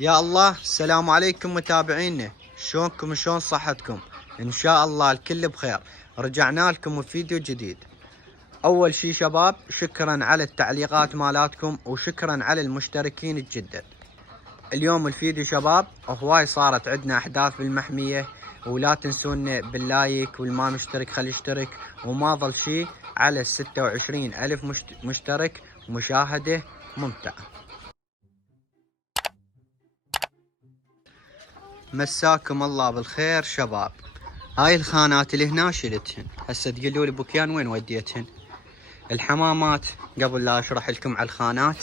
يا الله، السلام عليكم متابعينا. شلونكم؟ شلون صحتكم؟ ان شاء الله الكل بخير. رجعنا لكم بفيديو جديد. اول شي شباب، شكرا على التعليقات مالاتكم وشكرا على المشتركين الجدد. اليوم الفيديو شباب هواي صارت عندنا احداث بالمحمية، ولا تنسونا باللايك، والما مشترك خلي يشترك، وما ظل شي على 26 الف مشترك ومشاهدة ممتعة. مساكم الله بالخير شباب. هاي الخانات اللي هنا شلتهن، هسه تقولوا لي بوكيان وين وديتهن؟ الحمامات، قبل لا اشرح لكم على الخانات،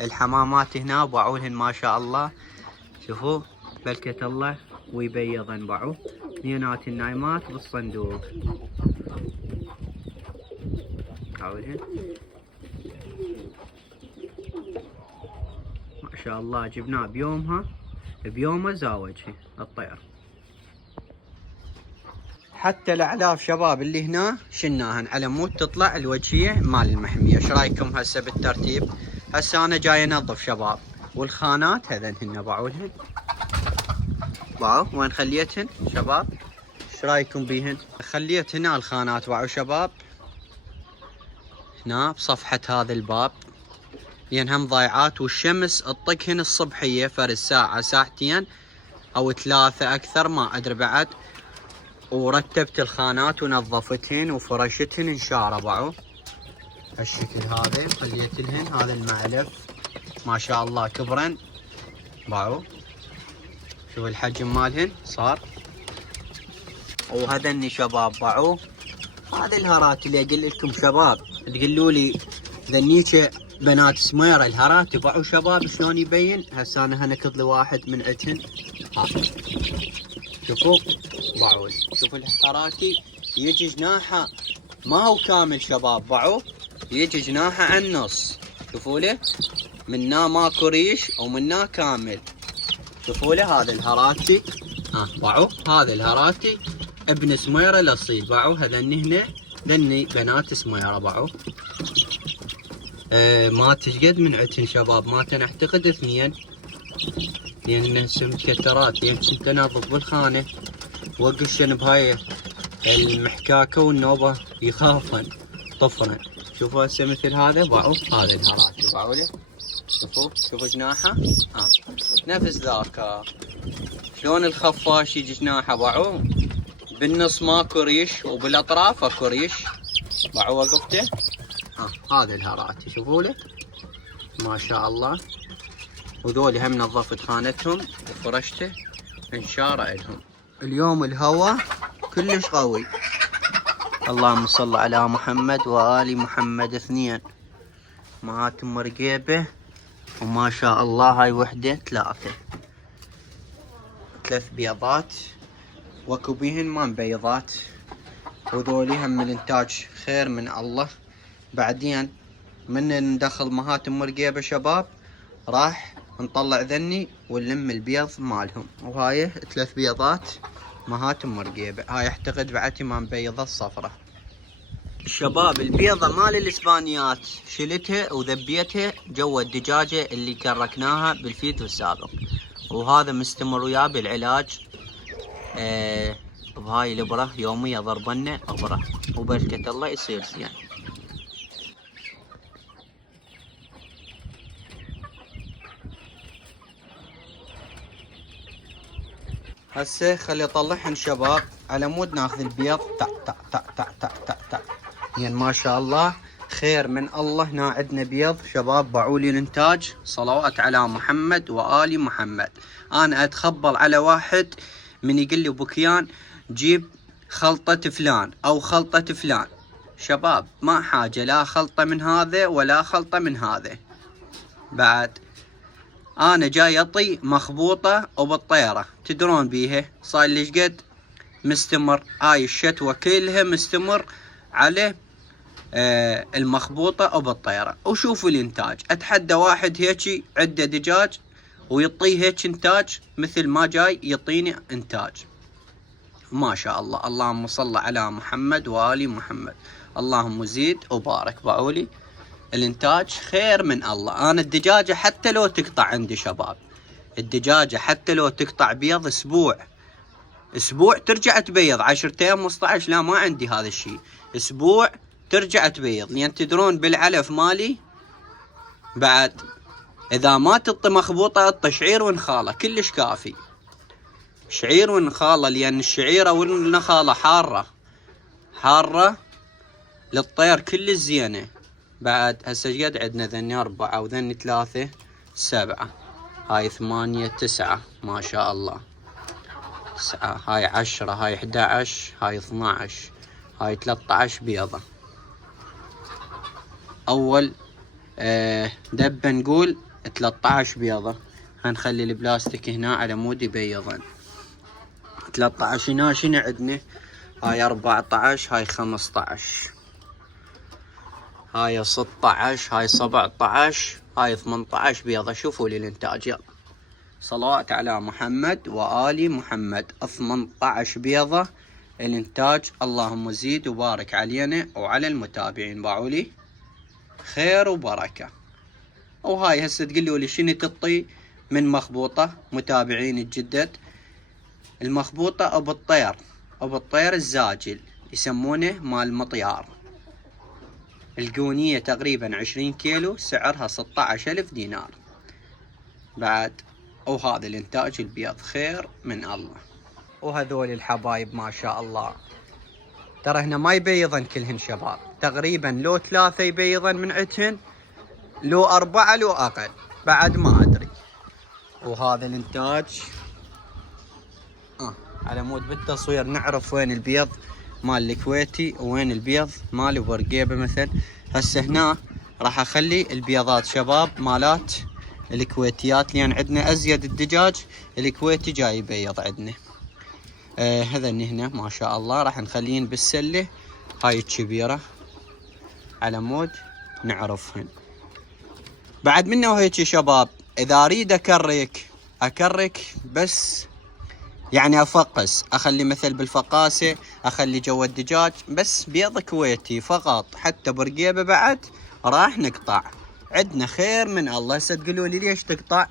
الحمامات هنا باعولهن ما شاء الله. شوفوا بلكة الله ويبيضن باعوا اثنينات النايمات بالصندوق. باعولهن ما شاء الله، جبناه بيومه زاوجه الطير. حتى الاعلاف شباب اللي هنا شلناهن على مود تطلع الوجهيه مال المحميه. ايش رايكم هسه بالترتيب؟ هسه انا جاي انظف شباب، والخانات هذن هن باعولهن. باعوا وين خليتهن شباب؟ ايش رايكم بيهن؟ خليت هنا الخانات باعوا شباب، هنا بصفحه هذا الباب، لان هم ضايعات والشمس تطقهن الصبحيه فرد ساعه ساعتين او 3 اكثر ما ادري بعد. ورتبت الخانات ونظفتهن وفرشتهن انشاره باعوا هالشكل هذا. خليت لهن هذا المعلف ما شاء الله كبرن باعوا. شوف الحجم مالهن صار. وهذني شباب باعوا. هذه الهرات اللي اقول لكم شباب، تقولوا لي ذنيك بنات سميره الهرات باعوا شباب. شلون يبين؟ هسه انا هنكض لي واحد من عندهن. شوفوا باعوا. شوفوا الهراتي يجي جناحه ما هو كامل شباب باعوا، يجي جناحه على النص. شوفوا له منا ماكو ريش ومنا كامل. شوفوا له هذا الهراتي باعوا. هذا الهراتي ابن سميره الاصيل باعوا. هذني هنا ذني بنات سميره باعوا. ما تشقد من عندهن شباب، ما اعتقد 2، لان هسه متكترات. لان كنت انظف بالخانه وقشن بهاي المحكاكه والنوبه يخافن طفرن. شوفوا هسه مثل هذا باعوا. هذا الهراتي باعوا له. شوفوا جناحه نفس ذاك. شلون الخفاش يجي جناحه باعوا. بالنص ماكو ريش وبالاطراف اكو ريش باعوا. وقفته هذا الهراتي شوفوا له ما شاء الله. وذولي هم نظفت خانتهم وفرشته انشاره الهم. اليوم الهواء كلش قوي. اللهم صل على محمد وآل محمد. 2 مهاتم مرقيبه وما شاء الله. هاي وحده 3 بيضات واكو بيهن ما مبيضات. وذولي هم من الانتاج خير من الله. بعدين من ندخل مهاتم مرقيبه شباب راح نطلع ذني ونلم البيض مالهم. وهاي 3 بيضات مهاتم مرقيبه. هاي اعتقد بعتي ما مبيضه الصفرة. الشباب البيضة مال الاسبانيات شلتها وذبيتها جوا الدجاجة اللي كركناها بالفيديو السابق، وهذا مستمر وياه بالعلاج. بهاي الابرة يومية ضربنا ابرة وبركة الله يصير زين. هسه خلي اطلعهن شباب على مود ناخذ البيض تا. يعني ما شاء الله خير من الله. هنا عندنا بيض شباب باعوا لي الانتاج. صلوات على محمد وآل محمد. انا اتخبل على واحد من يقول لي بوكيان جيب خلطة فلان او خلطة فلان. شباب ما حاجة لا خلطة من هذا ولا خلطة من هذا. بعد انا جاي اطي مخبوطة وبالطيرة. تدرون بيها صار لي شقد مستمر. هاي الشتوى كلها مستمر على المخبوطة او بالطيرة. وشوفوا الانتاج. اتحدى واحد هيك عنده دجاج ويعطيه هيك انتاج مثل ما جاي يعطيني انتاج. ما شاء الله. اللهم صل على محمد وآل محمد. اللهم زيد وبارك. باعولي الانتاج خير من الله. انا الدجاجة حتى لو تقطع عندي شباب الدجاجة حتى لو تقطع بيض اسبوع ترجع تبيض. 10 ايام 15 لا، ما عندي هذا الشيء. اسبوع ترجع تبيض، لان تدرون بالعلف مالي بعد اذا ما تطي مخبوطة اطي شعير ونخالة كلش كافي. شعير ونخالة، لان الشعيرة والنخالة حارة للطير كل زينة. بعد هسه قد عندنا ذني 4 وذني 3 7، هاي 8 9 ما شاء الله 9، هاي 10، هاي 11، هاي 12، هاي 13 بيضة. اول دبة نقول 13 بيضة. هنخلي البلاستيك هنا على مود يبيضن. 13 هنا شنو عندنا؟ هاي 14، هاي 15، هاي 16، هاي 17، هاي 18 بيضة. شوفوا لي الانتاج يلا، صلاة على محمد وآل محمد. 18 بيضة الانتاج. اللهم زيد وبارك علينا وعلى المتابعين، باعوا لي خير وبركة. وهاي هسه تقولوا لي شنو تطي من مخبوطة متابعين الجدد؟ المخبوطة ابو الطير الزاجل يسمونه مال مطيار. القونية تقريبا 20 كيلو، سعرها 16,000 دينار بعد. وهذا الانتاج البيض خير من الله. وهذول الحبايب ما شاء الله، ترى هنا ما يبيضن كلهن شباب، تقريبا لو 3 يبيضن من عندهن، لو 4 لو اقل بعد ما ادري. وهذا الانتاج على مود بالتصوير نعرف وين البيض مال الكويتي وين البيض مال بورقيبه مثل. هسه هنا راح اخلي البيضات شباب مالات الكويتيات، لان عندنا ازيد الدجاج الكويتي جاي يبيض عندنا. هذا هنا ما شاء الله راح نخلين بالسله هاي الكبيره على مود نعرفهن. بعد منه وهيك شباب، اذا اريد اكرك بس يعني افقس، اخلي مثل بالفقاسه، اخلي جوا الدجاج بس بيض كويتي فقط. حتى برقيبه بعد راح نقطع، عندنا خير من الله. هسه تقولوا لي ليش تقطع؟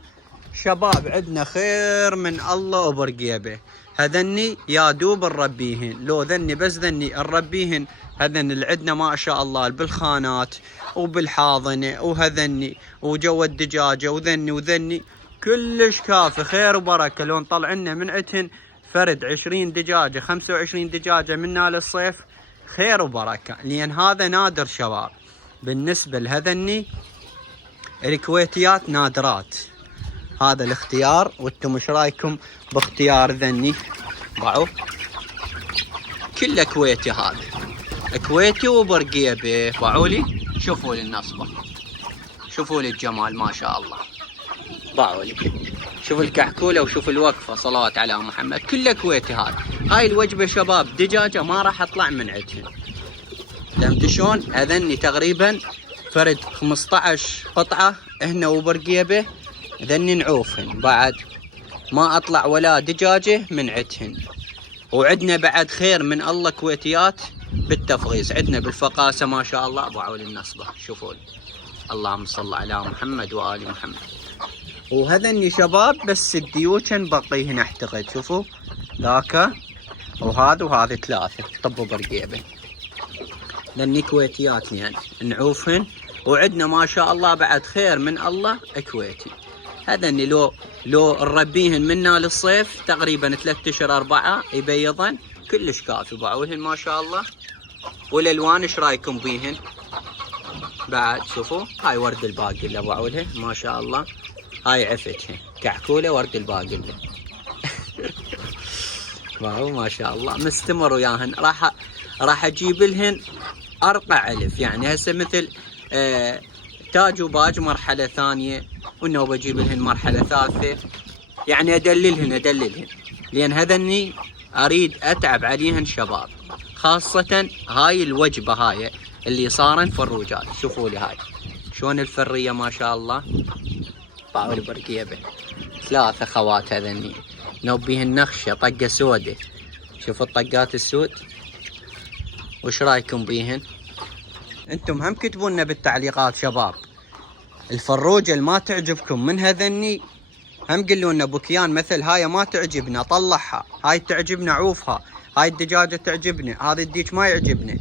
شباب عندنا خير من الله وبرقيبه. هذني يا دوب نربيهن، لو ذني بس ذني نربيهن. هذن اللي عندنا ما شاء الله بالخانات وبالحاضنه، وهذني وجوا الدجاجه وذني كلش كافي خير وبركه. لو نطلع لنا من عندهن فرد 20 دجاجه 25 دجاجه منا للصيف خير وبركه، لان هذا نادر شباب. بالنسبه لهذني الكويتيات نادرات. هذا الاختيار، وانتم ايش رايكم باختيار ذني؟ باعوا كله كويتي، هذا كويتي وبرقيبه. باعوا لي، شوفوا لي النصبه، شوفوا لي الجمال ما شاء الله. باعوا لي، شوف الكحكوله وشوف الوقفه، صلاه على محمد، كله كويتي. هاي الوجبه شباب دجاجه ما راح اطلع من عندهن. فهمت شلون؟ اذني تقريبا فرد 15 قطعه هنا وبرقيبه، ذني نعوفهن بعد ما اطلع ولا دجاجه من عندهن. وعندنا بعد خير من الله كويتيات بالتفغيص، عندنا بالفقاسه ما شاء الله. باعوا لي النصبه، شوفوا لي، اللهم صل على محمد وآل محمد. وهذني شباب بس الديوشن بقيهن اعتقد. شوفوا ذاك وهذا 3 طبوا برقيبه، ذني كويتيات يعني نعوفهن. وعندنا ما شاء الله بعد خير من الله كويتي. هذني لو نربيهن منا للصيف تقريبا 3 اشهر 4 يبيضن كلش كافي. باعوهن ما شاء الله. والالوان ايش رايكم بيهن؟ بعد شوفوا هاي ورد الباقله باعولها ما شاء الله. هاي عفتها كحكوله ورد الباقله. باعوا ما شاء الله. مستمر وياهن. راح اجيب لهن ارقع علف، يعني هسه مثل تاج وباج مرحله ثانيه، وانه بجيب لهن مرحله ثالثه، يعني ادللهن لان هذني اريد اتعب عليهن شباب، خاصه هاي الوجبه هاي اللي صارن فروجات. شوفوا لي هاي شلون الفريه ما شاء الله. باعوا لي برقيبه 3 خوات هذني نوبيهن نخشه طقه سودة. شوفوا الطقات السود، وش رايكم بيهن؟ انتم هم كتبوا لنا بالتعليقات شباب الفروجه اللي ما تعجبكم من هذني هم قلوا لنا بوكيان مثل هاي ما تعجبنا طلعها، هاي تعجبنا عوفها، هاي الدجاجة تعجبنا، هذا الديك ما يعجبنا.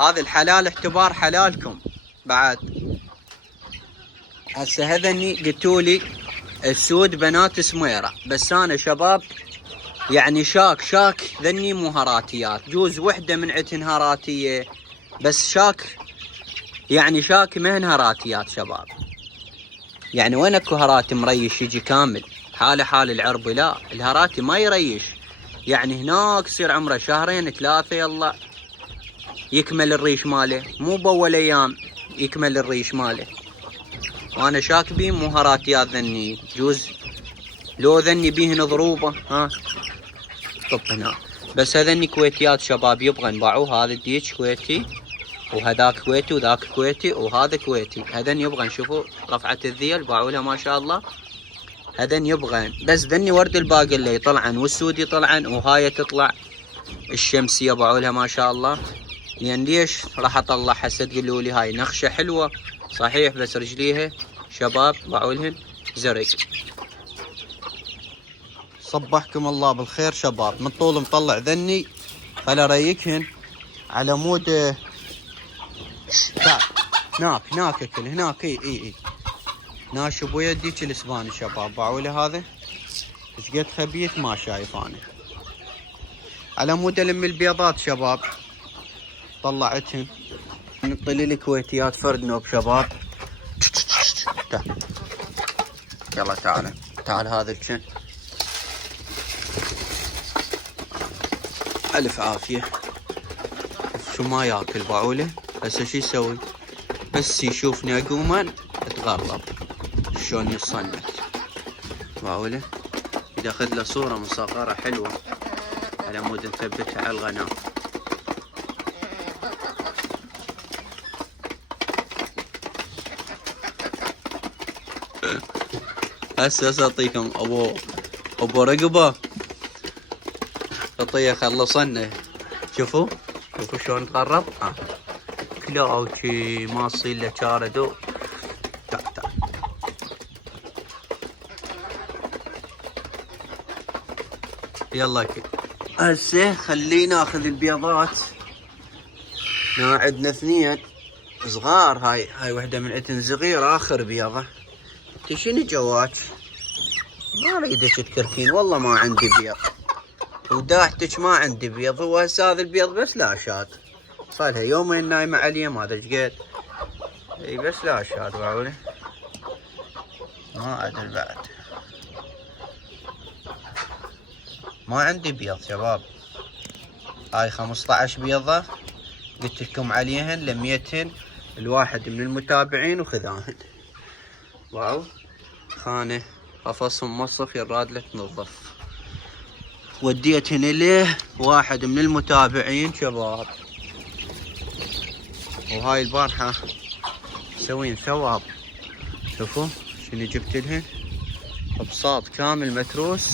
هذا الحلال اعتبار حلالكم بعد. هسه هذني قلتوا لي السود بنات سميرة، بس انا شباب يعني شاك ذني مو هراتيات، جوز وحدة من عتن هراتية، بس شاك يعني شاك مهن هراتيات شباب. يعني وين اكو هراتي مريش يجي كامل حاله حال العربي؟ لا، الهراتي ما يريش، يعني هناك يصير عمره شهرين 3 يلا يكمل الريش ماله، مو باول ايام يكمل الريش ماله. وانا شاك بيه مو هراتيات ذني، جوز لو ذني بيهن ضروبه ها طب هنا. بس هذني كويتيات شباب يبغى نباعوه، هذا الديك كويتي وهذاك كويتي وذاك كويتي وهذا كويتي، هذن يبغى نشوفوا رفعة الذيل باعوا لها ما شاء الله. هذن يبغى بس ذني ورد الباقي اللي طلعن والسودي طلعن وهاي تطلع الشمسية باعوا لها ما شاء الله. لان ليش راح اطلع هسه تقولوا لي هاي نخشة حلوة صحيح، بس رجليها شباب باعوا لهن زرق. صبحكم الله بالخير شباب، من طول مطلع ذني خل اريكهن على مود. تعال هناك اكل هناك اي ناشب ويا ديك الاسباني شباب باعوا لي هذا ايش قد خبيث ما شايف انا. على مود الم البيضات شباب طلعتهن. نطلي لي كويتيات فرد نوب شباب. يلا تعال هذا الكن الف عافيه. شو ما ياكل باعوا له هسه شو يسوي؟ بس يشوفني اقوما اتغرب شلون يصنت باعوا له. ياخذ له صوره مصغره حلوه على مود نثبتها على الغنم. هسه اعطيكم ابو رقبه خطيه خلصنا. شوفوا شلون تقرب كلاوتشي ما تصير له شاردو. تعال يلا كده. هسه خلينا ناخذ البيضات. عندنا 2 صغار، هاي وحده من عتن صغير اخر بيضه. شنو جواك؟ ما اريدك تكركين والله ما عندي بيض، وداحتك ما عندي بيض. هو هسه هذا البيض بس لا شاد، صار لها يومين نايمه عليه ما ادري ايش قد. اي بس لا شاد باعوا ما ادري بعد. ما عندي بيض شباب. هاي 15 بيضه قلت لكم عليهن لميتهن الواحد من المتابعين وخذاهن. واو خانه قفصهم موسخ يراد له تنظف. وديتهن اليه واحد من المتابعين شباب. وهاي البارحة مسوين ثواب. شوفوا شنو جبت لهن، بساط كامل متروس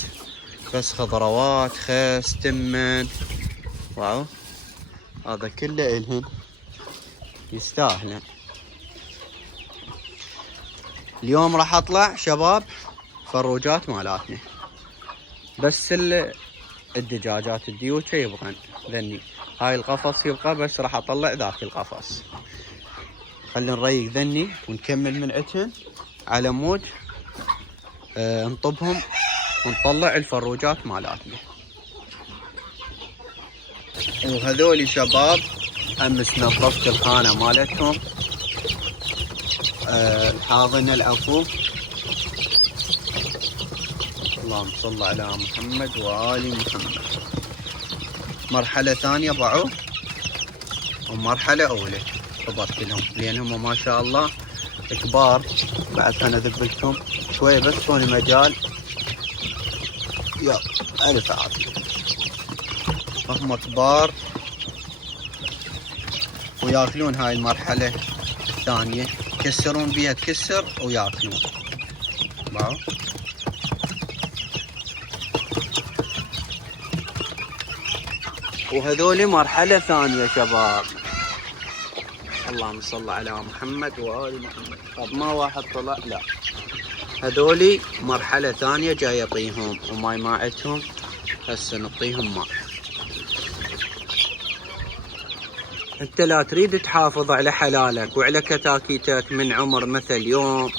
بس خضروات خس تمن. واو هذا كله الهن يستاهلن. اليوم راح اطلع شباب فروجات مالاتنا، بس الدجاجات الديوكه يبغن ذني. هاي القفص يبقى بس راح اطلع ذاك القفص. خلينا نريق ذني ونكمل من عتن على مود نطبهم ونطلع الفروجات مالاتنا. وهذولي شباب امس نظفت الخانه مالتهم الحاضنه العفو. اللهم صل على محمد وآل محمد. مرحلة ثانية باعوا ومرحلة أولى طبرت لهم لأنهم ما شاء الله كبار. بعد أنا أذب لكم شوية بس هون مجال. يا ألف عافية. هم كبار وياكلون هاي المرحلة الثانية، يكسرون بيها تكسر وياكلون. باعوا وهذول مرحلة ثانية شباب. اللهم صل على محمد وآل محمد. طب ما واحد طلع؟ لا هذولي مرحلة ثانية جاي اعطيهم وماي ماعتهم. هسه نعطيهم ماء. انت لا تريد تحافظ على حلالك وعلى كتاكيتك من عمر مثل يوم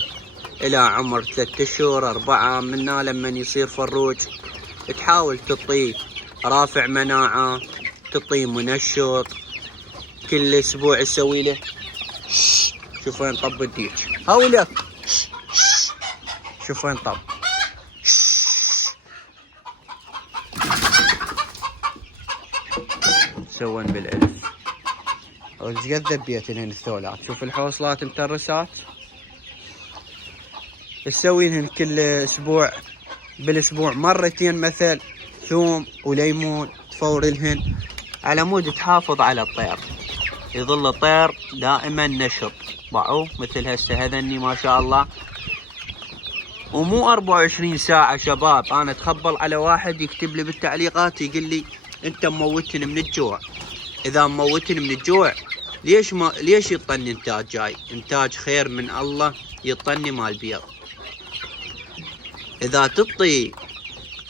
الى عمر 3 اشهر 4، منا لما يصير فروج تحاول تعطيه رافع مناعة، تعطيه منشط، كل اسبوع تسوي له شوف وين طب الديك. هاولك شوف وين طب. سوين بالالف. ايش قد ذبيتن الثولات. شوف الحوصلات مترسات. تسوينهن كل اسبوع، بالاسبوع مرتين مثل ثوم وليمون تفور لهن على مود تحافظ على الطير، يظل الطير دائما نشط. باعوا مثل هسه هذني ما شاء الله. ومو 24 ساعة شباب. انا اتخبل على واحد يكتب لي بالتعليقات يقول لي انت مموتني من الجوع. اذا مموتني من الجوع ليش يطني انتاج جاي؟ انتاج خير من الله يطني مال بيض. اذا تعطي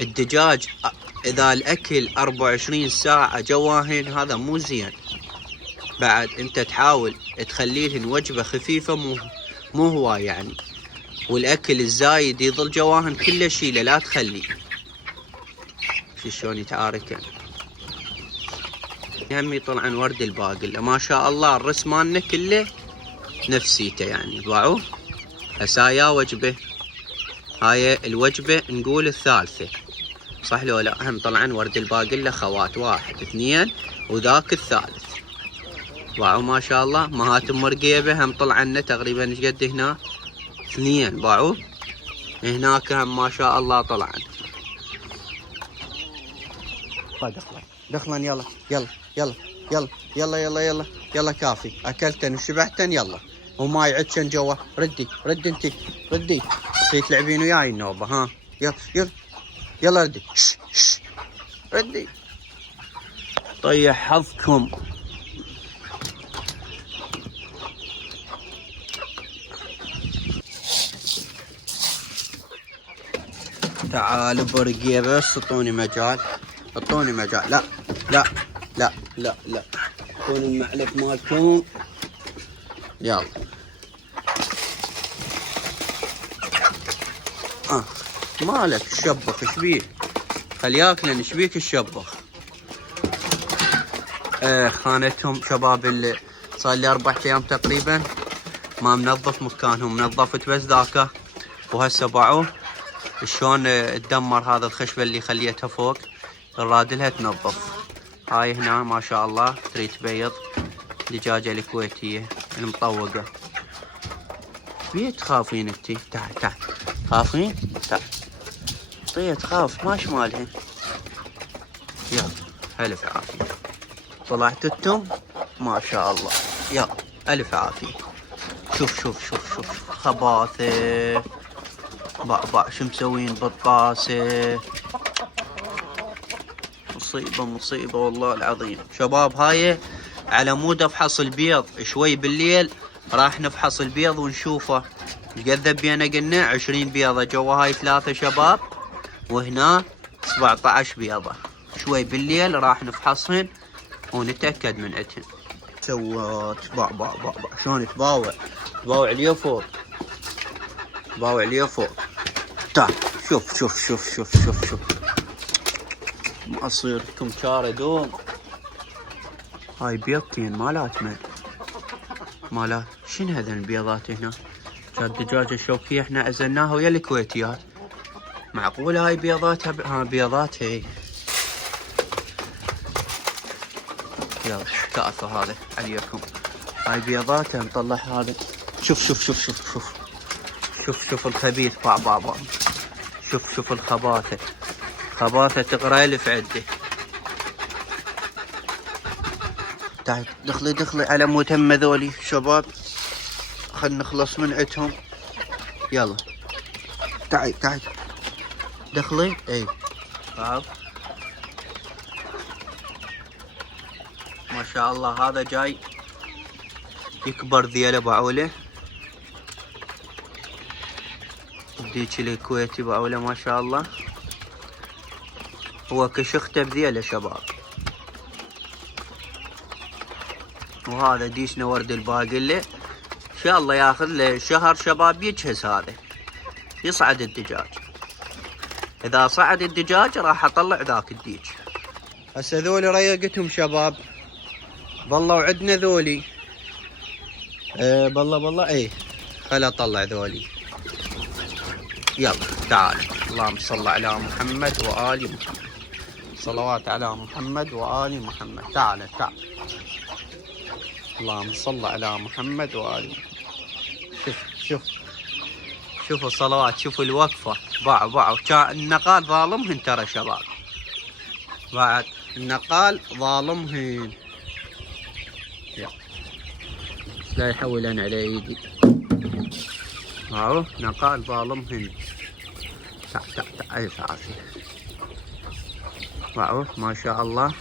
الدجاج اذا الاكل 24 ساعة جواهن هذا مو زين. بعد انت تحاول تخليهن وجبة خفيفة مو هواي يعني. والاكل الزايد يظل جواهن كله شيله لا تخليه. شلون يتعاركن. هم طلعن ورد الباقلة ما شاء الله. الرس مالنا كله نفسيته يعني. باعوا هسايا وجبة. هاي الوجبة نقول الثالثة صح لو لا. هم طلعن ورد الباقلة خوات 1 2 وذاك الثالث. باعوا ما شاء الله. مهات مرقيبة هم طلعن تقريبا ايش قد هنا 2. باعوا هناك هم ما شاء الله طلعن. دخلن يلا يلا يلا يلا يلا يلا يلا يلا كافي. اكلتن وشبعتن يلا. وما يعدشن جوا. ردي انتي ردي. تلعبين وياي النوبة ها. يلا يلا يلا ردي. ردي. طيح حظكم. تعالوا برقية بس اعطوني مجال. اعطوني مجال. لا لا لا لا لا. اعطوني المعلف مالكم. يلا. مالك الشبخ ايش خلي ياكلن ايش بيك الشبخ. خانتهم شباب اللي صار لي 4 ايام تقريبا ما منظف مكانهم. نظفت بس ذاك وهسه باعوه. شلون تدمر هذا الخشبة اللي خليتها فوق. الرادلها تنظف. هاي هنا ما شاء الله تريد تبيض دجاجة الكويتية المطوقة. بيه تخافين انتي. تعال تعال. خافين؟ تعال. طيب تخاف ماش مالهن. يلا الف عافية. طلعت التم ما شاء الله. يلا الف عافية. شوف شوف شوف شوف خباثة. باع شو مسوين بالطاسة. مصيبة والله العظيم. شباب هاي على مود افحص البيض. شوي بالليل راح نفحص البيض ونشوفه. ايش قد ذبينا قلنا 20 بيضة جوا هاي 3 شباب. وهنا 17 بيضة. شوي بالليل راح نفحصهن ونتأكد من عدهن. سوت باع شلون تباوع ليه فوق. تباوع ليه فوق. تعال شوف شوف شوف شوف شوف شوف. ما اصيركم شارة دوم. هاي بيضتين مالات من مالات. شنو هذا البيضات هنا؟ كانت دجاجة الشوكية احنا ازلناها ويا الكويتيات. معقولة هاي بيضاتها ها بيضات هي. يلا كافة هذا عليكم. هاي بيضاتها نطلع هذا. شوف شوف شوف شوف شوف شوف شوف الخبيث. باع شوف شوف الخباثة. خباثة تقرا الف عده. تعال دخلي على متم ذولي شباب. خلنا نخلص من عدهم. يلا تعي دخلي. اي تعال. ما شاء الله هذا جاي يكبر ذيله بعوله. ديك الكويتي باوله ما شاء الله. هو كشخته بذيله شباب. وهذا ديشنا ورد الباقله ان شاء الله ياخذ له شهر شباب يجهز. هذا يصعد الدجاج. اذا صعد الدجاج راح اطلع ذاك الديج. هسه ذولي ريقتهم شباب. ظلوا عندنا ذولي. بالله اي خل اطلع ذولي. يلا تعال. اللهم صل على محمد وآل محمد. صلوات على محمد وآل محمد. تعال تعال. اللهم صل على محمد وآل محمد. شوف شوفوا الصلوات. شوفوا الوقفة. باعوا النقال ظالمهن ترى شباب. بعد النقال ظالمهن. لا يحولن على ايدي. اهو نقال ظالمهن. تعال الف عافية. اهو ما شاء الله.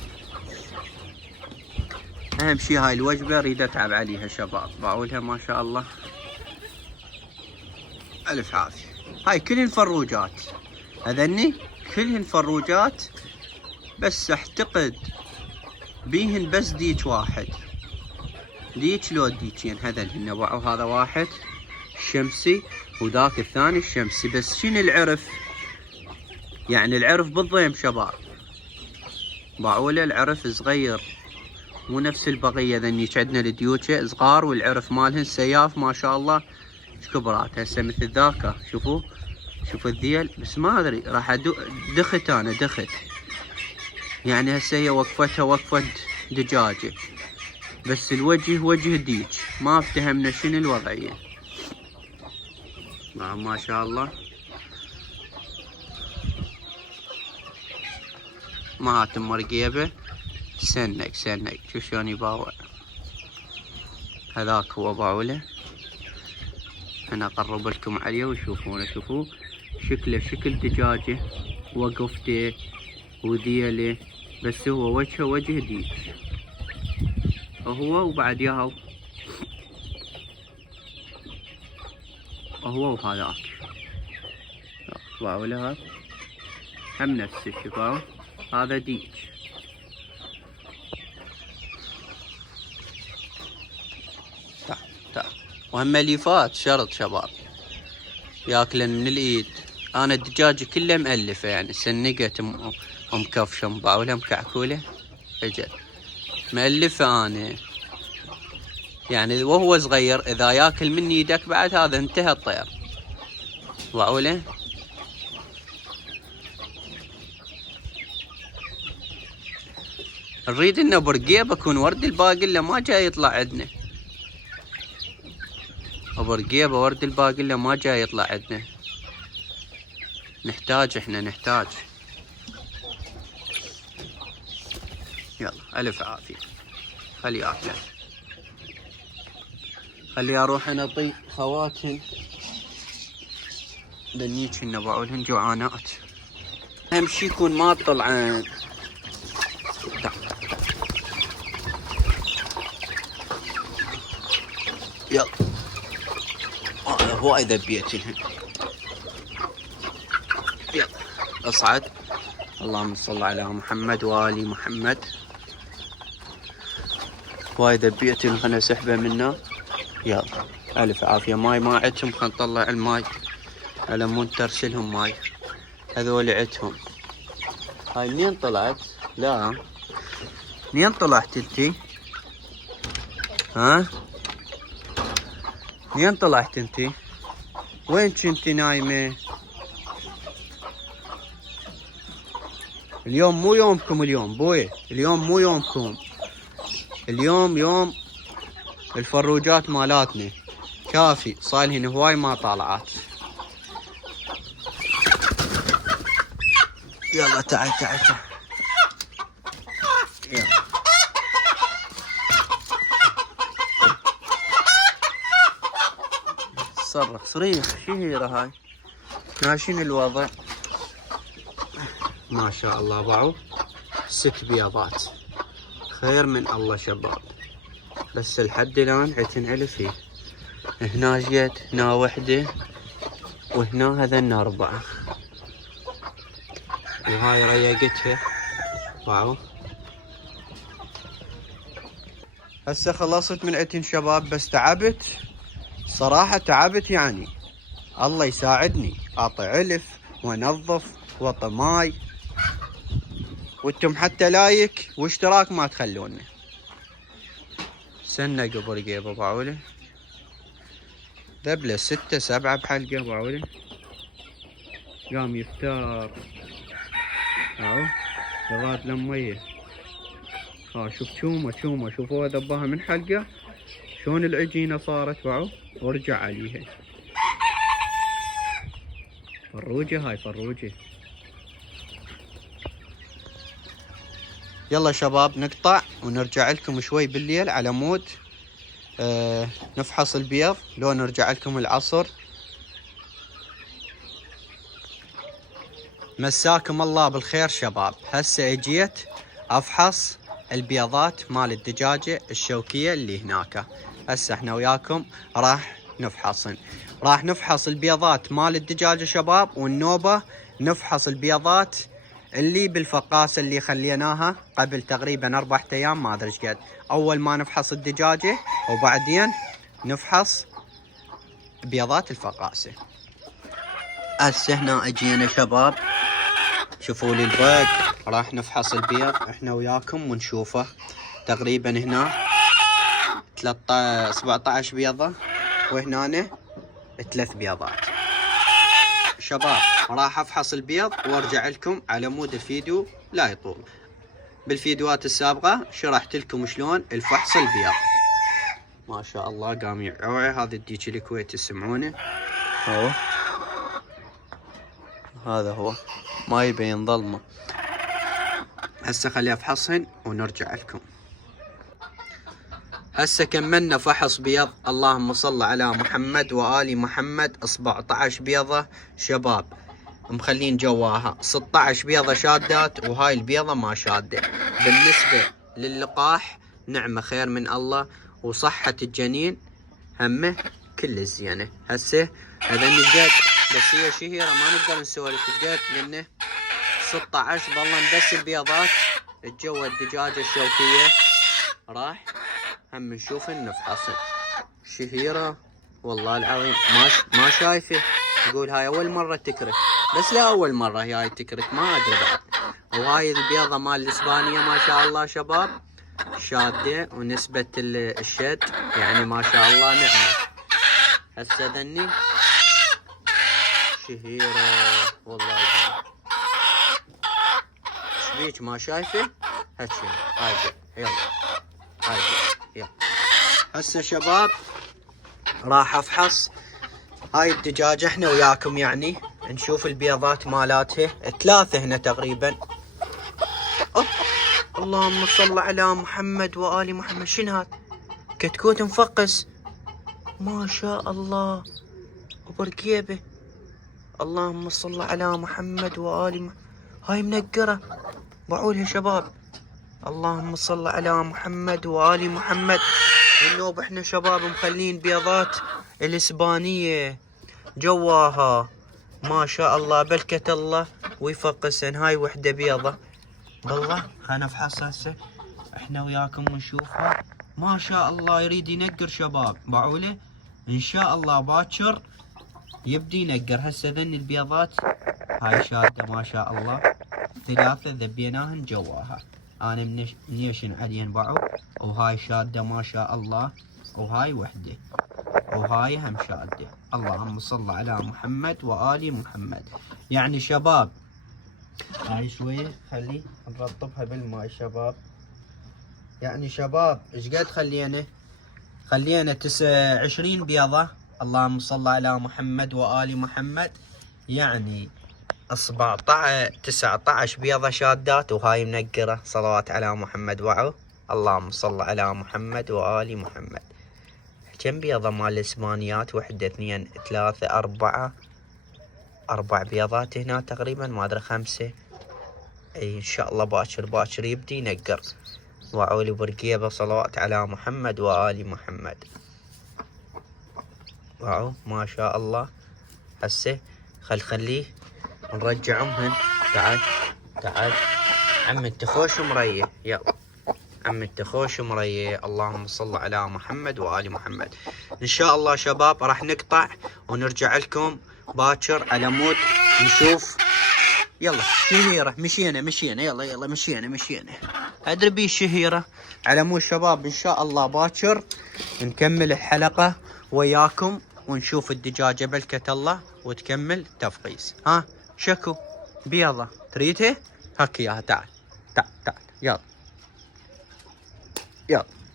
اهم شي هاي الوجبة اريد اتعب عليها شباب. باعولها ما شاء الله. الف عافية. هاي كلهن فروجات. هذني كلهن فروجات. بس اعتقد بيهن بس ديك واحد. ديك لو ديكين هذنهن باعوا. هذا واحد الشمسي وذاك الثاني الشمسي. بس شنو العرف؟ يعني العرف بالضيم شباب. باعوله العرف صغير مو نفس البقية. ذنيك عندنا الديوكة صغار والعرف مالهن سياف ما شاء الله. كبرات هسه مثل ذاك. شوفوا الذيل. بس ما ادري راح دخت. انا دخت يعني. هسه هي وقفتها وقفة دجاجة بس الوجه وجه ديج. ما افتهمنا شنو الوضعية. ما شاء الله. ما هات مرقيبة. سنك شوف شلون يباوع. هذاك هو باوله. انا اقرب لكم عليه وشوفونه. شوفوا شكله شكل دجاجة. وقفته وذيله. بس هو وجهه وجه ديج. هو وبعد ياهو. هو وهذاك باوله. هم نفس الشباب. هذا ديج. تعال. وهم اليفات شرط شباب ياكلن من الايد. انا الدجاج كله مألفه يعني. سنقت مكفشه باعولها مكعكوله. اجل مألفه انا يعني. وهو صغير اذا ياكل من ايدك بعد هذا انتهى الطير. باعوله. نريد انه برقيبه يكون ورد الباقله ما جاي يطلع عندنا. برقيبه ورد الباقله ما جاي يطلع عندنا. احنا نحتاج. يلا الف عافيه. خلي اكله. خلي اروح انا اطي خواتهن. دنيك هن باعولهن جوعانات. اهم شي يكون ما طلعان. يلا هواي ذبيتلهن. يلا اصعد. اللهم صل على محمد وآل محمد. هواي ذبيتلهن. خلنا نسحبه منه. يلا الف عافية. ماي ما عدتهم. خلنا نطلع الماي على مود ترسلهم ماي. هذول عدتهم. هاي منين طلعت؟ لا منين طلعت انتي؟ ها منين طلعت انتي؟ وين كنتي نايمة؟ اليوم مو يومكم. اليوم بوي اليوم مو يومكم. اليوم يوم الفروجات مالاتنا. كافي صايلهن هواي ما طالعات. يلا تعال. يلا صريخ شهيرة هاي. ماشين الوضع. ما شاء الله باعوا 6 بياضات. خير من الله شباب. بس الحد الان عتن على فيه. هنا جيت هنا وحدة. وهنا هذن 4 وهاي ريقتها. واو. هسه خلصت من عتن شباب، بس تعبت صراحة، تعبت يعني. الله يساعدني اعطي علف وانظف واعطي ماي، وانتم حتى لايك واشتراك ما تخلونا. سنة قبل جيبه باعولي ذبلة 6 7 بحلقة باعولي. قام يفتار اهو لغاية لمية. شوف شومة شوفوها ذباها من حلقة شلون العجينة صارت باعو، وارجع عليها. فروجة هاي فروجة. يلا شباب نقطع ونرجع لكم شوي بالليل على مود نفحص البيض، لو نرجع لكم العصر. مساكم الله بالخير شباب. هسه اجيت افحص البيضات مال الدجاجة الشوكية اللي هناك. هسه احنا وياكم راح نفحص البيضات مال الدجاجة شباب، والنوبة نفحص البيضات اللي بالفقاسة اللي خليناها قبل تقريبا 4 ايام ما ادري قد. اول ما نفحص الدجاجة وبعدين نفحص بيضات الفقاسة. هسه هنا اجينا شباب، شوفوا لي البيض. راح نفحص البيض احنا وياكم ونشوفه. تقريبا هنا 17 بيضة، وهنا 3 بيضات. شباب راح افحص البيض وارجع لكم على مود الفيديو لا يطول. بالفيديوهات السابقة شرحت لكم شلون الفحص البيض. ما شاء الله قام يعوي. هذا الديك الكويتي تسمعونه اهو، هذا هو ما يبين ظلمه. هسه خلي افحصهن ونرجع لكم. هسه كملنا فحص بيض، اللهم صل على محمد وآل محمد. 17 بيضة شباب مخلين جواها 16 بيضة شادات، وهاي البيضة ما شادة. بالنسبة للقاح نعمة خير من الله، وصحة الجنين همه كل زينة. هسه هذني القد بس هي شهيرة ما نقدر نسولف القد لانه 16 ظلن بس البيضات جوا الدجاجة الشوكية. راح هم نشوف نفحص شهيرة. والله العظيم ما شايفه. يقول هاي اول مرة تكرت، بس لا اول مرة هاي تكرت ما ادري بعد. وهاي البيضة مال الاسبانية ما شاء الله شباب شادة، ونسبة الشد يعني ما شاء الله نعمة. هسه ذني شهيرة والله العظيم. شبيك ما شايفه؟ هاتشي هاي يلا هاي يلا. هسه شباب راح افحص هاي الدجاجة احنا وياكم، يعني نشوف البيضات مالاتها 3 هنا تقريبا. اللهم صل على محمد وآل محمد. شنو هاد؟ كتكوت مفقس ما شاء الله وبرقيبه. اللهم صل على محمد وآل محمد. هاي منقرة بعولها شباب. اللهم صل على محمد وآل محمد. والنوب احنا شباب مخلين بيضات الاسبانية جواها ما شاء الله بركة الله ويفقسن. هاي وحدة بيضة بالله. خلنا نفحص هسه احنا وياكم ونشوفها. ما شاء الله يريد ينقر شباب بعوله، ان شاء الله باكر يبدي ينقر. هسه ذن البيضات هاي شادة ما شاء الله 3 ذبيناهن جواها. انا منيشن عليهن بعو. وهاي شادة ما شاء الله، وهاي وحدة، وهاي هم شادة. اللهم صل على محمد وآل محمد. يعني شباب هاي شوية خلي نرطبها بالماء شباب. يعني شباب ايش قد خلينا 29 بيضة. اللهم صل على محمد وآل محمد. يعني 19 بيضة شادات، وهاي منقرة صلوات على محمد وعو. اللهم صل على محمد وآل محمد. كم بيضة مال الاسبانيات؟ 1 2 3 4 بيضات هنا تقريبا ما ادري 5. اي ان شاء الله باكر يبدي ينقر. وعولي برقيبة صلوات على محمد وآل محمد. واو ما شاء الله هسه خليه ونرجعهم هن. تعال تعال عم انت خوش ومريح. يلا عم انت خوش ومريح. اللهم صل على محمد وآل محمد. ان شاء الله شباب راح نقطع ونرجع لكم باكر على مود نشوف. يلا شهيرة مشينا يلا مشينا ادري بي شهيرة على مود شباب. ان شاء الله باكر نكمل الحلقة وياكم ونشوف الدجاجة بلكة الله وتكمل تفقيس. ها شكو بيضة تريدها؟ هك اياها. تعال يلا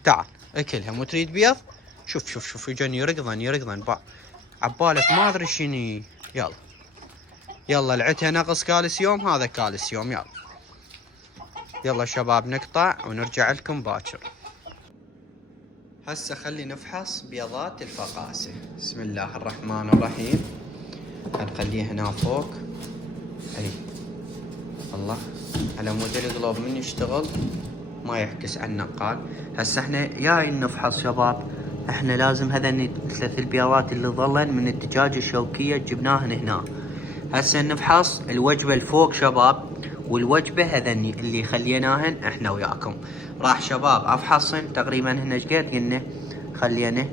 تعال اكلها. مو تريد بيض؟ شوف يجون يرقضن عبالك ما ادري شني. يلا العتها نقص كالسيوم، هذا كالسيوم. يلا شباب نقطع ونرجع لكم باكر. هسه خلي نفحص بيضات الفقاسة. بسم الله الرحمن الرحيم. هنخليه هنا فوق. اي الله على مود القلوب من يشتغل ما يحكس عن النقال. هسه احنا جايين نفحص شباب. احنا لازم هذني 3 البيضات اللي ظلن من الدجاجة الشوكية جبناهن هنا. هسه نفحص الوجبة الفوق شباب، والوجبة هذني اللي خليناهن احنا وياكم. راح شباب افحصن تقريبا هنا شقد قلنا خلينا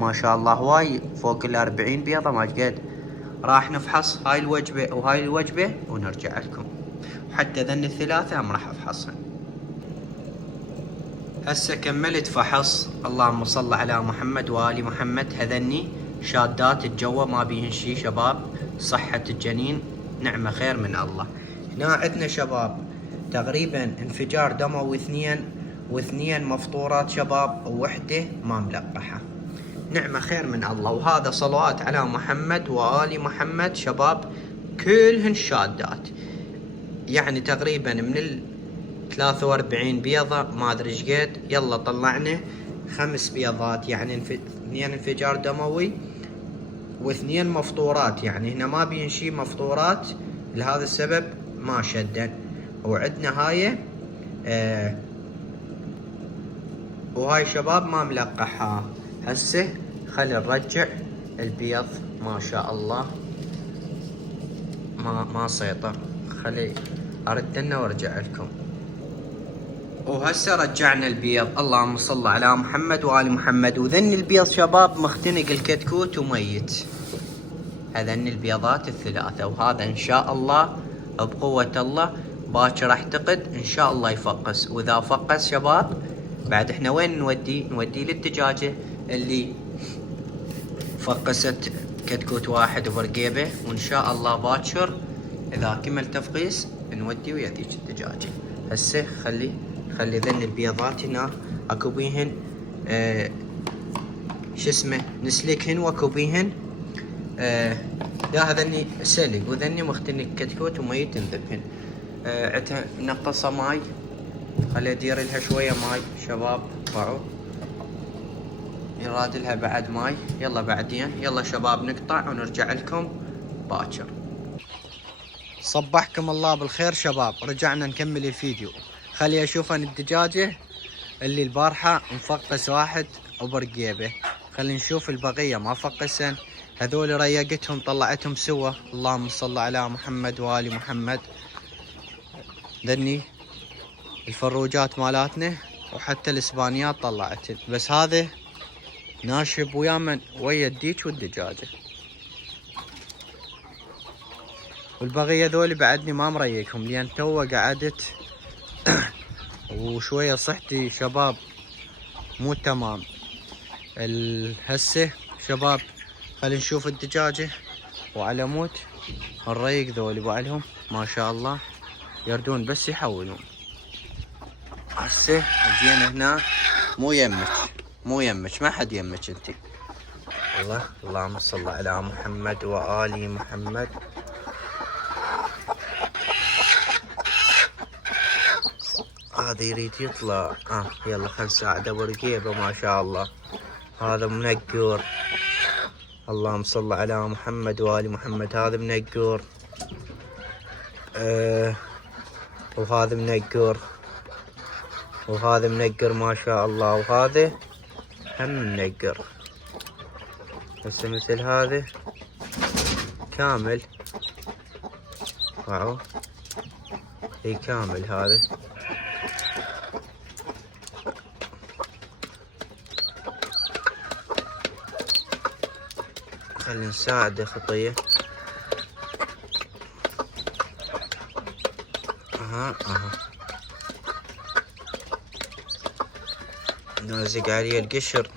ما شاء الله هواي فوق 40 بيضة ما شقد. راح نفحص هاي الوجبة وهاي الوجبة ونرجع لكم، وحتى ذن الثلاثة هم راح افحصن. هسه كملت فحص. اللهم صل على محمد وآل محمد. هذني شادات الجوة ما بيهن شي شباب. صحة الجنين نعمة خير من الله. هنا عندنا شباب تقريبا انفجار دموي واثنين مفطورات شباب، ووحدة ما ملقحة. نعمة خير من الله. وهذا صلوات على محمد وآل محمد شباب، كلهن شادات. يعني تقريبا من 43 بيضة ما ادري ايش قد. يلا طلعنا 5 بيضات، يعني 2 انفجار دموي واثنين مفطورات. يعني هنا ما بين شي مفطورات، لهذا السبب ما شدن. وعندنا هاي وهاي شباب ما ملقحها. هسه خلي نرجع البيض. ما شاء الله ما سيطر. خلي اردنا وارجع لكم. وهسه رجعنا البيض. اللهم صل على محمد وآل محمد. وذن البيض شباب مختنق الكتكوت وميت. هذن البيضات الثلاثة. وهذا ان شاء الله بقوة الله باكر اعتقد ان شاء الله يفقس. واذا فقس شباب بعد احنا وين نودي للدجاجة اللي فقست كتكوت واحد وبرقيبه. وان شاء الله باكر اذا كمل تفقيس نودي ويا ذيك الدجاجة. هسه خلي ذن البيضات هنا اكو بيهن شو اسمه نسلكهن واكو بيهن لا هذني سلق وذني مختنق كتكوت وميت نذبهن. عتها نقصها ماي. خلي ادير لها شوية ماي شباب. طلعوا يراد لها بعد ماي. يلا بعدين. يلا شباب نقطع ونرجع لكم باكر. صبحكم الله بالخير شباب. رجعنا نكمل الفيديو. خلي اشوف عن الدجاجة اللي البارحة مفقس واحد وبرقيبه. خلي نشوف البقية ما فقسن. هذول ريقتهم طلعتهم سوا. اللهم صل على محمد وآل محمد. ذني الفروجات مالاتنا وحتى الاسبانيات طلعتن. بس هذا ناشب ويا الديك والدجاجة. والبقية ذولي بعدني ما مريقهم لان توه قعدت وشوية صحتي شباب مو تمام. هسه شباب خلينا نشوف الدجاجة وعلى مود الريق ذولي بعلهم ما شاء الله يردون بس يحولون. هسه جينا هنا. مو يمك ما حد يمك انتي. اللهم صل على محمد وآل محمد. هذا يريد يطلع. يلا خل نساعده برقيبه ما شاء الله. هذا منقر. اللهم صل على محمد وآل محمد. هذا منقر وهذا منقر وهذا منقر ما شاء الله. وهذا هم منقر. هسه مثل هذا كامل. واو اي كامل هذا. خلينا نساعده خطية. اها نازق عليه القشر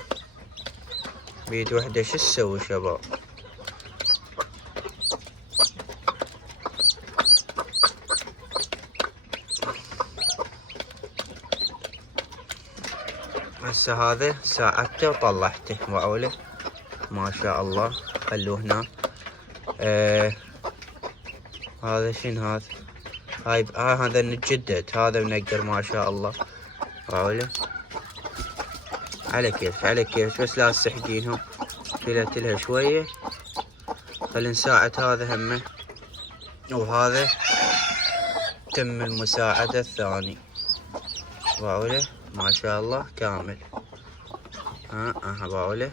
بيد وحدة. شو تسوي شباب؟ هسه هذا ساعدته وطلعته وعوله ما شاء الله. خلوه هنا. هذا شنو هذا؟ هاي هذا نجدد، هذا منقر ما شاء الله وعوله. على كيف بس لا تسحقينهم. فلت لها شوية. خلينا نساعد هذا همه، وهذا تم المساعدة الثاني وعوله ما شاء الله كامل. وعوله.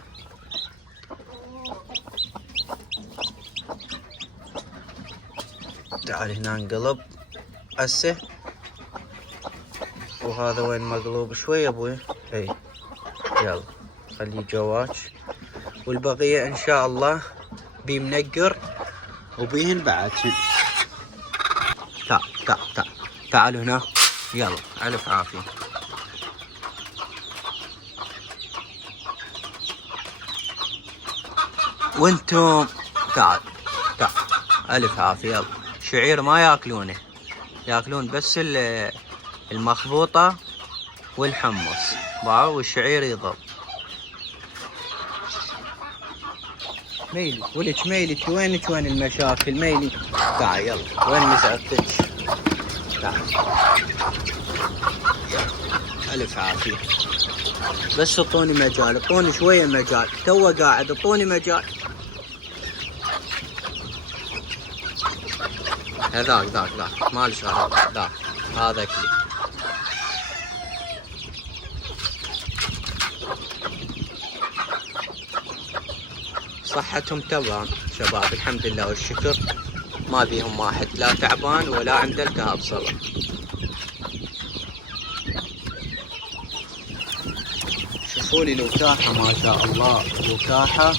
تعال هنا انقلب هسه. وهذا وين مقلوب شوي ابوي. اي يلا خليه جواش. والبقية ان شاء الله بي منقر وبيهن بعد. تعالوا هنا يلا. الف عافية. وانتم تعال الف عافية. يلا شعير ما ياكلونه، ياكلون بس المخبوطة والحمص. والشعير يضل. ميلي ولك ميلي وينك؟ وين المشاكل ميلي؟ تعال يلا. وين مزعتك؟ تعال. الف عافية. بس اعطوني مجال، اعطوني شوية مجال. تو قاعد اعطوني مجال. ذاك مال شغل ذاك. هذا كلي. صحتهم تمام شباب الحمد لله والشكر. ما بيهم واحد لا تعبان ولا عنده التهاب صدر. شوفوا لي الوكاحة ما شاء الله. الوكاحة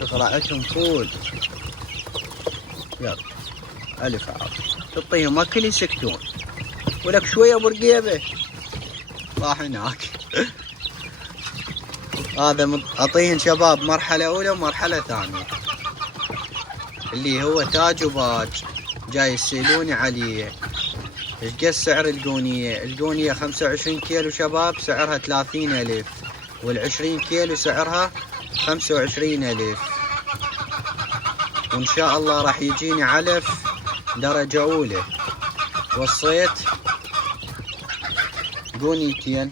تقرعتهم فول. يلا الف عافية. تعطيهم اكل يسكتون. ولك شوية برقيبة راح هناك. هذا اعطيهن شباب مرحلة اولى ومرحلة ثانية اللي هو تاج وباج. جاي يسألوني عليه. ايش قد سعر القونية؟ القونية 25 كيلو شباب سعرها 30,000، وال20 كيلو سعرها 25,000. وان شاء الله راح يجيني علف درجة اولى. وصيت قونيتين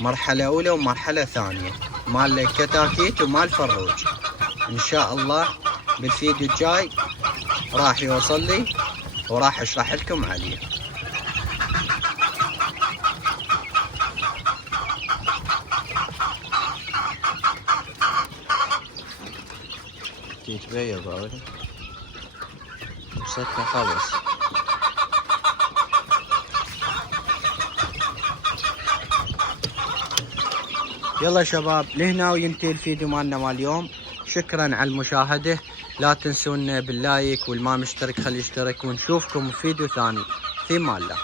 مرحلة اولى ومرحلة ثانية مال الكتاكيت ومال فروج. ان شاء الله بالفيديو الجاي راح يوصل لي وراح اشرح لكم عليه. تتبيض هذا وصلتنا خلص. يلا شباب لهنا وينتهي الفيديو مالنا مال اليوم. شكرا على المشاهدة. لا تنسون باللايك والما مشترك خليه يشترك. ونشوفكم في فيديو ثاني في امان الله.